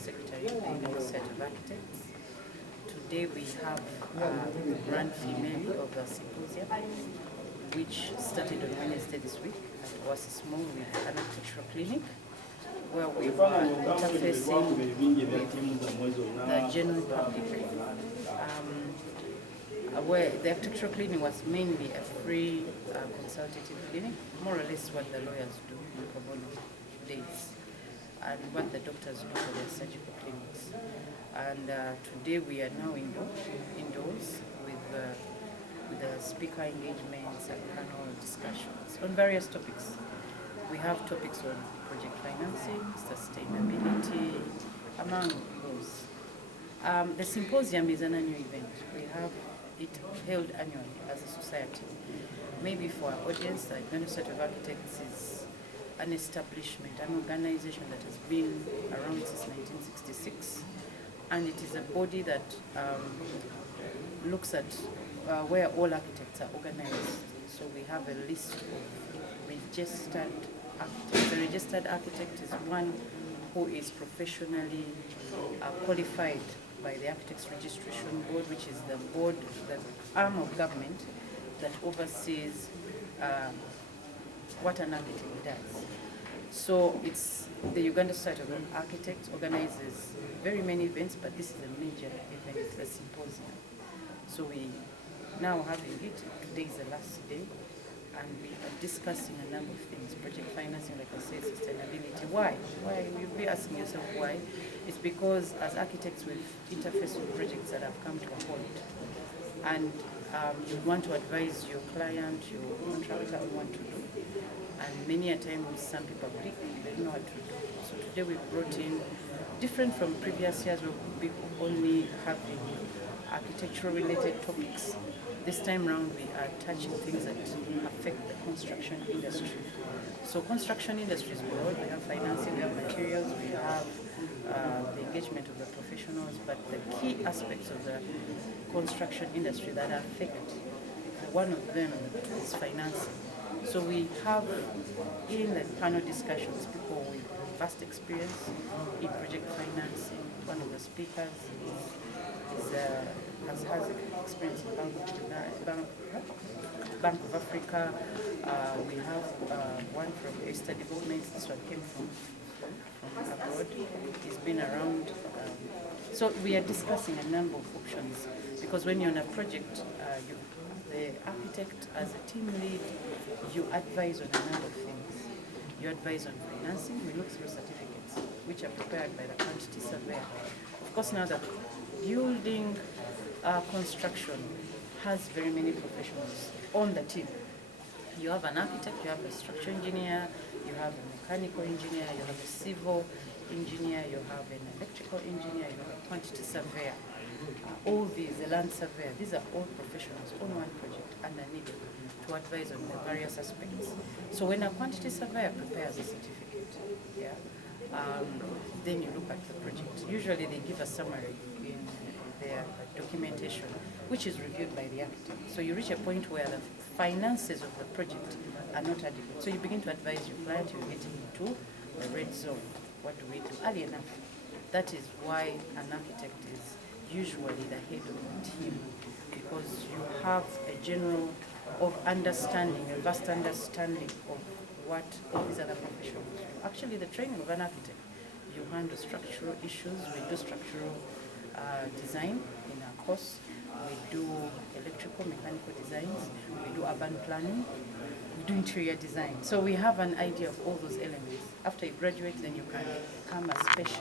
Secretary of the Uganda Society of Architects. Today we have the grand finale of the symposium, which started on Wednesday this week at Oasis Mall with an architectural clinic, where we were interfacing with the general public. Where the architectural clinic was mainly a free consultative clinic, more or less what the lawyers do on pro bono days, and what the doctors do for their surgical clinics. And today we are now indoors with the speaker engagements and panel discussions on various topics. We have topics on project financing, sustainability, among those. The symposium is an annual event. We have it held annually as a society. Maybe for our audience, the Uganda Society of Architects is an establishment, an organization that has been around since 1966, and it is a body that looks at where all architects are organized. So we have a list of registered architects. A registered architect is one who is professionally qualified by the Architects Registration Board, which is the board, the arm of government that oversees what an architect does. So it's the Uganda Society of Architects organizes very many events, but this is a major event, the symposium. So we now having it. Today is the last day, and we are discussing a number of things. Project financing, like I said, sustainability. Why? Why? You'll be asking yourself why. It's because as architects we've interfaced with projects that have come to a halt. And you want to advise your client, your contractor on what to do. And many a time some people agree, they don't know what to do. So today we brought in, different from previous years where we only having architectural related topics. This time around we are touching things that affect the construction industry. So construction industry is broad. We have financing, we have materials, we have the engagement of the professionals, but the key aspects of the construction industry that affect, one of them is financing. So we have in the panel discussions people with vast experience in project financing. One of the speakers has experience in Bank of Africa. We have one from Easter Development. This one came from abroad. He's been around. So we are discussing a number of options, because when you're on a project, the architect as a team lead, you advise on a number of things. You advise on financing. We look through certificates, which are prepared by the quantity surveyor. Of course, now that building construction has very many professionals on the team. You have an architect, you have a structural engineer, you have a mechanical engineer, you have a civil engineer, you have an electrical engineer, you have a quantity surveyor. All these, a land surveyor, these are all professionals on one project and are needed to advise on the various aspects. So when a quantity surveyor prepares a certificate, then you look at the project. Usually they give a summary in their documentation, which is reviewed by the architect. So you reach a point where the finances of the project are not adequate. So you begin to advise your client, you're getting into the red zone. What do we do? Early enough. That is why an architect is usually the head of the team, because you have a general of understanding, a vast understanding of what all these other professionals do. Actually, the training of an architect, you handle structural issues. We do structural design in our course. We do electrical, mechanical designs. We do urban planning. We do interior design. So we have an idea of all those elements. After you graduate, then you can become a specialist.